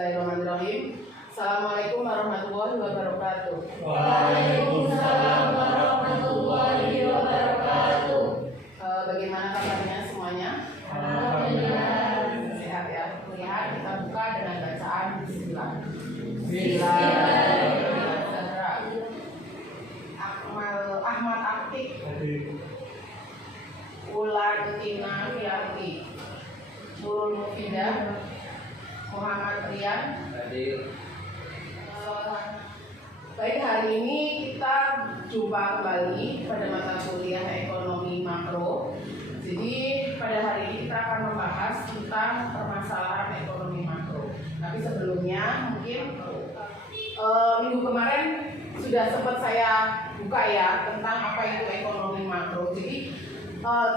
Bismillahirrahmanirrahim. Assalamualaikum warahmatullahi wabarakatuh. Waalaikumsalam warahmatullahi wabarakatuh. Bagaimana kabarnya semuanya? Alhamdulillah. Sehat ya. Lihat kita buka dengan bacaan Bismillah. Ahmad Aktik, Ular Tina Fiati, Nurul Mufidah, Muhammad Rian. Baik, hari ini kita jumpa kembali pada mata kuliah ekonomi makro. Jadi pada hari ini kita akan membahas tentang permasalahan ekonomi makro. Tapi sebelumnya mungkin minggu kemarin sudah sempat saya buka ya tentang apa itu ekonomi makro. Jadi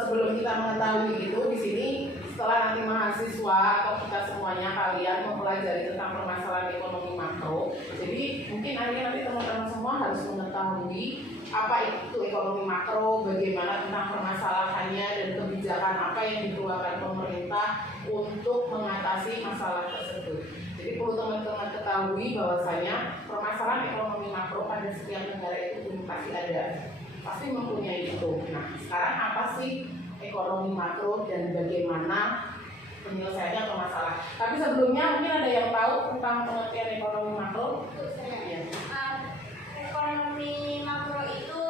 sebelum kita mengetahui itu di sini, setelah nanti mahasiswa atau kita semuanya kalian mempelajari tentang permasalahan ekonomi makro, jadi mungkin akhirnya nanti teman-teman semua harus mengetahui apa itu ekonomi makro, bagaimana tentang permasalahannya dan kebijakan apa yang dikeluarkan pemerintah untuk mengatasi masalah tersebut. Jadi perlu teman-teman ketahui bahwasanya permasalahan ekonomi makro pada setiap negara itu pasti ada, pasti mempunyai itu. Nah, sekarang apa sih ekonomi makro dan bagaimana penyelesaiannya ke masalah? Tapi sebelumnya mungkin ada yang tahu tentang pengertian ekonomi makro? Ya. Ekonomi makro itu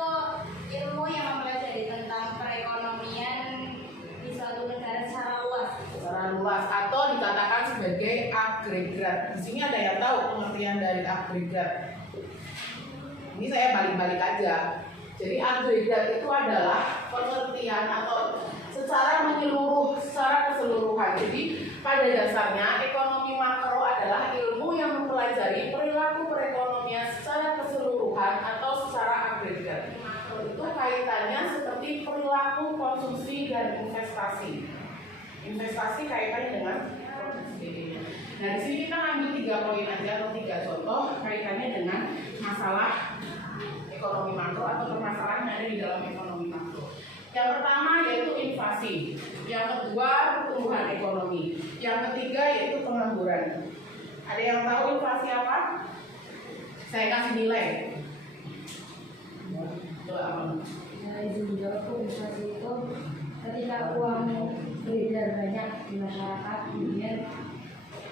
ilmu yang mempelajari tentang perekonomian di suatu negara secara luas. Secara luas atau dikatakan sebagai agregat. Di sini ada yang tahu pengertian dari agregat? Ini saya balik-balik aja. Jadi agregat itu adalah pengertian atau secara menyeluruh, secara keseluruhan. Jadi pada dasarnya ekonomi makro adalah ilmu yang mempelajari perilaku perekonomian secara keseluruhan atau secara agregat. Makro itu kaitannya seperti perilaku konsumsi dan investasi. Investasi kaitannya dengan konsumsi. Nah, di sini kita ambil 3 poin aja atau 3 contoh kaitannya dengan masalah ekonomi makro atau permasalahan yang ada di dalam ekonomi makro. Yang pertama yaitu inflasi, yang kedua pertumbuhan ekonomi, yang ketiga yaitu pengangguran. Ada yang tahu inflasi apa? Saya kasih nilai. Itu apa? Nah, izin jawabku, inflasi itu ketika uang beredar banyak di masyarakat, kemudian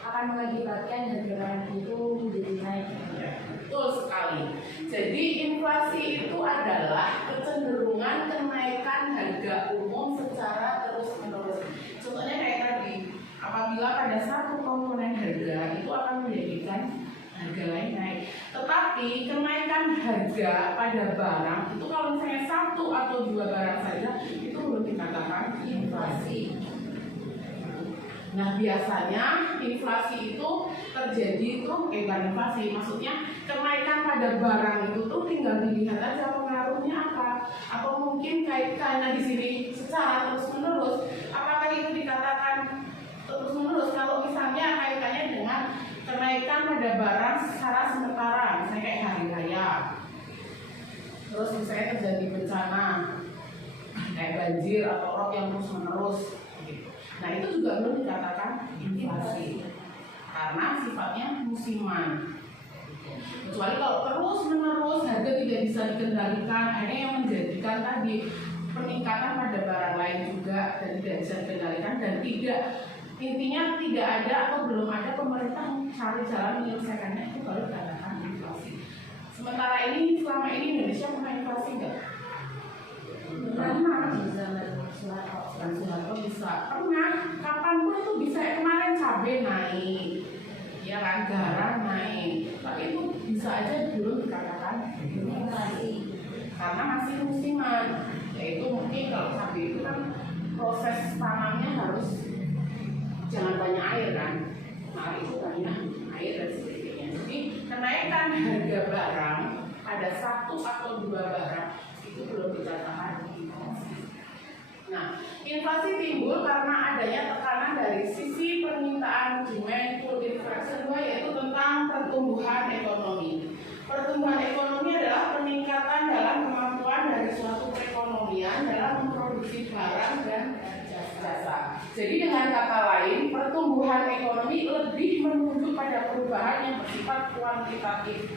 akan mengakibatkan harga barang itu menjadi naik. Ya, betul sekali. Jadi inflasi itu adalah kecenderungan kenaikan harga umum secara terus-menerus. Contohnya kayak tadi, apabila pada satu komponen harga itu akan menjadikan harga lain naik. Tetapi kenaikan harga pada barang itu kalau misalnya 1 atau 2 barang saja itu belum dikatakan inflasi. Nah, biasanya inflasi itu terjadi itu bukan inflasi, maksudnya kenaikan pada barang itu tuh tinggal dilihat aja pengaruhnya apa. Atau mungkin karena di sini secara terus-menerus, apakah itu dikatakan terus-menerus kalau misalnya kaitannya dengan kenaikan pada barang secara sementara, misalnya kayak hari raya. Terus misalnya terjadi bencana kayak banjir atau rop yang terus-menerus. Nah, itu juga belum dikatakan inflasi karena sifatnya musiman. Kecuali kalau terus-menerus harga tidak bisa dikendalikan, akhirnya yang menjadikan tadi peningkatan pada barang lain juga dan tidak bisa dikendalikan dan intinya tidak ada atau belum ada pemerintah mencari jalan menyelesaikannya, itu baru dikatakan inflasi. Sementara ini selama ini Indonesia pernah inflasi enggak? Pernah. Soeharto bisa pernah, kapanpun itu bisa. Kemarin cabai naik, ya kan, garam naik, tapi itu bisa aja belum dikatakan inflasi karena masih musiman. Yaitu mungkin kalau cabai itu kan proses tanamnya harus jangan banyak air kan, nah itu banyak air dan sebagainya. Jadi kenaikan harga barang ada 1 atau 2 barang itu belum dikatakan inflasi. Nah, inflasi timbul karena adanya tekanan dari sisi permintaan demand pull inflation yaitu tentang pertumbuhan ekonomi. Pertumbuhan ekonomi adalah peningkatan dalam kemampuan dari suatu perekonomian dalam memproduksi barang dan jasa. Jadi dengan kata lain, pertumbuhan ekonomi lebih menunjuk pada perubahan yang bersifat kuantitatif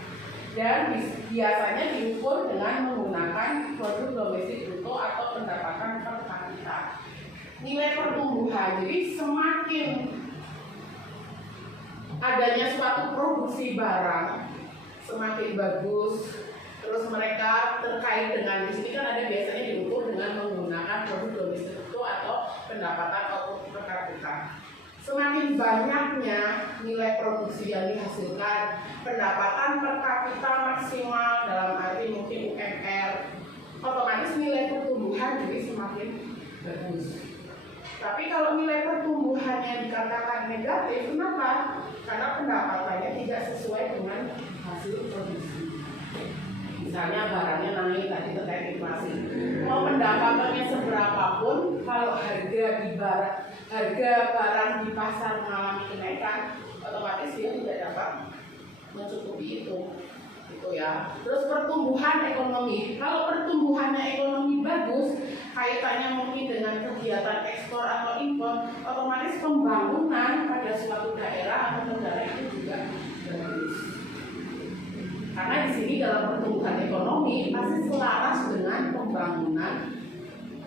dan biasanya diukur dengan menggunakan produk domestik bruto atau pendapatan per kapita. Nilai pertumbuhan, jadi semakin adanya suatu produksi barang semakin bagus, terus mereka terkait dengan di sini kan ada biasanya diukur dengan menggunakan produk domestik bruto atau pendapatan per kapita. Semakin banyaknya nilai produksi yang dihasilkan, pendapatan per kapita maksimal dalam arti mungkin UMR, otomatis nilai pertumbuhan jadi semakin bagus. Tapi kalau nilai pertumbuhannya dikatakan negatif, kenapa? Karena pendapatannya tidak sesuai dengan hasil produksi. Misalnya barangnya naik tadi terkait inflasi. Mau pendapatannya seberapapun, kalau harga barang di pasar mengalami kenaikan, otomatis dia tidak dapat mencukupi itu. Gitu ya. Terus pertumbuhan ekonomi. Kalau pertumbuhannya ekonomi bagus, kaitannya mungkin dengan kegiatan ekspor atau impor, otomatis pembangunan pada suatu daerah atau negara itu juga bagus. Karena di sini dalam pertumbuhan ekonomi pasti selaras dengan pembangunan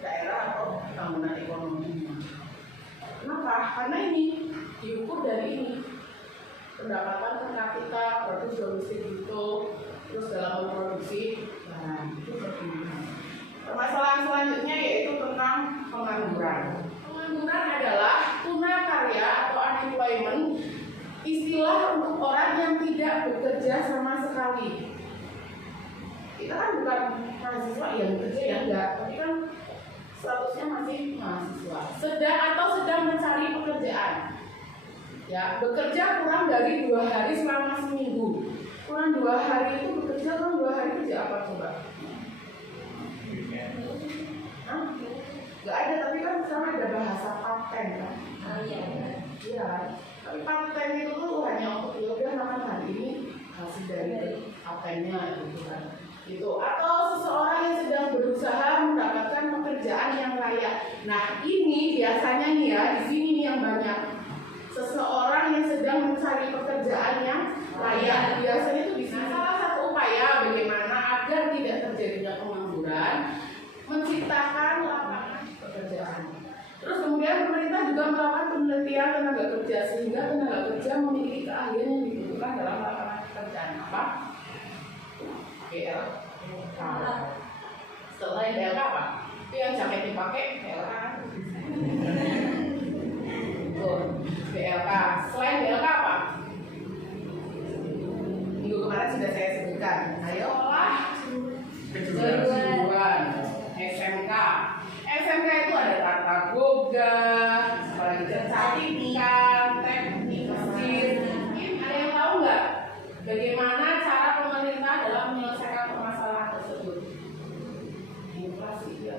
daerah atau pembangunan ekonomi. Kenapa? Karena ini diukur dari ini pendapatan per kapita, produk domestik bruto, terus dalam memproduksi barang itu pertumbuhan. Permasalahan selanjutnya yaitu tentang pengangguran. Pengangguran adalah tunakarya atau unemployment, istilah untuk orang yang tidak bekerja sama sekali. Kita kan bukan mahasiswa yang bekerja ya enggak, tapi kan statusnya masih mahasiswa. Sedang mencari pekerjaan. Ya, bekerja kurang dari 2 hari selama seminggu. Kurang 2 hari itu bekerja, kurang 2 hari kerja apa coba? Gak ada, tapi kan sekarang ada bahasa paten kan? Iya. Tapi paten itu tuh hanya untuk yaudah makan hari ini hasil dari patennya gitu kan. Itu atau seseorang yang sedang berusaha mendapatkan pekerjaan yang layak. Nah ini biasanya nih ya, di sini nih yang banyak. Seseorang yang sedang mencari pekerjaan yang layak, biasanya itu bisa salah satu upaya bagaimana agar tidak terjadinya pengangguran, menciptakan lapangan pekerjaan. Terus kemudian pemerintah juga melakukan penelitian tenaga kerja sehingga tenaga kerja memiliki keahlian yang dibutuhkan dalam lapangan pekerjaan. Apa? BLK. Setelah BLK apa? Itu yang jaket dipakai BLK. BLK. Selain BLK apa? Minggu kemarin sudah saya sebutkan. Ayo olah kejuruan. SMK. SMK itu ada tata boga, apalagi kecantikan, teknik mesin. Ada yang tahu nggak bagaimana cara pemerintah dalam menyelesaikan permasalahan tersebut? Inflasi ya.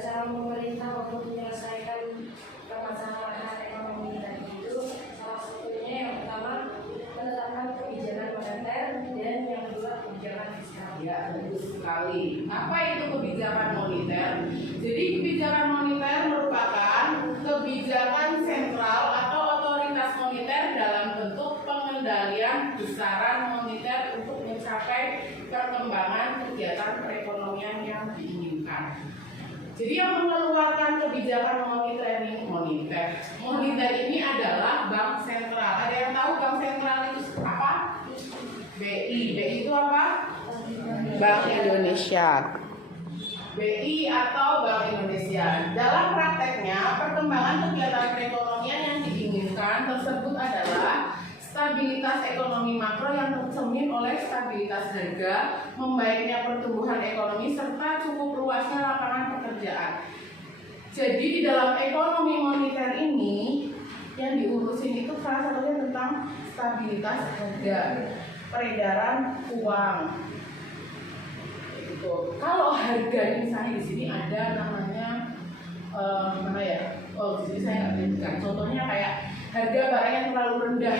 Cara pemerintah untuk menyelesaikan permasalahan ekonomi tadi itu salah satunya yang pertama menetapkan kebijakan moneter dan yang kedua kebijakan fiskal. Ya, bagus sekali. Apa itu kebijakan moneter? Jadi kebijakan moneter merupakan kebijakan sentral atau otoritas moneter dalam bentuk pengendalian besaran moneter untuk mencapai perkembangan kegiatan perekonomian yang diinginkan. Jadi yang mengeluarkan kebijakan moneter ini adalah bank sentral. Ada yang tahu bank sentral itu apa? BI. BI itu apa? Bank Indonesia. BI atau Bank Indonesia. Dalam prakteknya, perkembangan kegiatan perekonomian yang diinginkan tersebut adalah stabilitas ekonomi makro yang tercermin oleh stabilitas harga, membaiknya pertumbuhan ekonomi, serta cukup luasnya lapangan pekerjaan. Jadi di dalam ekonomi moneter ini yang diurusin itu salah satunya tentang stabilitas harga, peredaran uang. Itu. Kalau harga misalnya di sini ada namanya mana ya? Oh di sini saya nggak tunjukkan. Contohnya kayak harga barang yang terlalu rendah.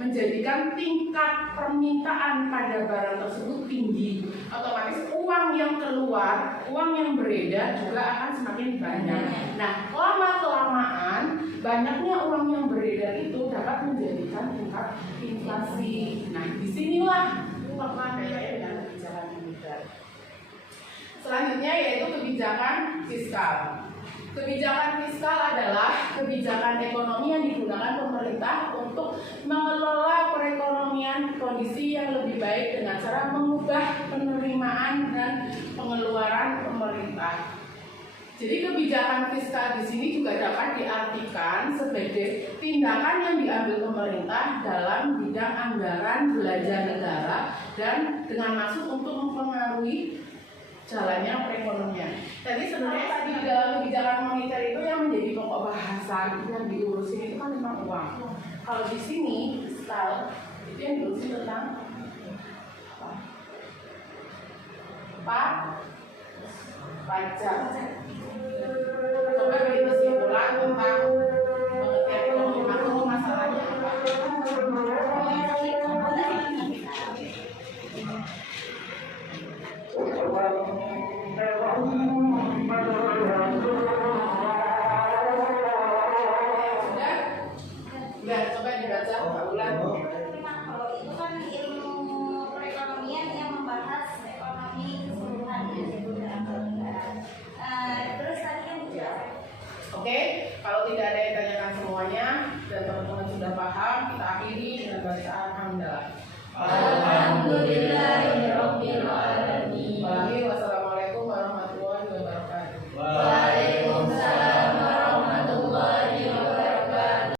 menjadikan tingkat permintaan pada barang tersebut tinggi, otomatis uang yang keluar, uang yang beredar juga akan semakin banyak. Nah, lama-kelamaan banyaknya uang yang beredar itu dapat menjadikan tingkat inflasi. Nah, disinilah perkaitannya dengan kebijakan moneter. Selanjutnya yaitu kebijakan fiskal. Kebijakan fiskal adalah kebijakan ekonomi yang digunakan pemerintah untuk mengelola perekonomian kondisi yang lebih baik dengan cara mengubah penerimaan dan pengeluaran pemerintah. Jadi kebijakan fiskal di sini juga dapat diartikan sebagai tindakan yang diambil pemerintah dalam bidang anggaran belanja negara dan dengan maksud untuk mempengaruhi jalannya perekonomian. Jadi sebenarnya tadi di dalam kebijakan moneter itu yang menjadi pokok bahasan yang diurusin itu kan memang uang. Kalau di sini fiskal itu yang diurusin tentang apa? Pajak. Coba beri kesimpulan tentang pengertian ekonomi makro masalahnya apa? Sudah, coba dibaca ulang. Kalau itu kan ilmu perekonomian yang membahas ekonomi keseluruhan terus tadi kan dijelaskan. Oke, kalau tidak ada yang tanyakan semuanya dan teman-teman sudah paham, kita akhiri dengan bacaan hamdalah. Alhamdulillah.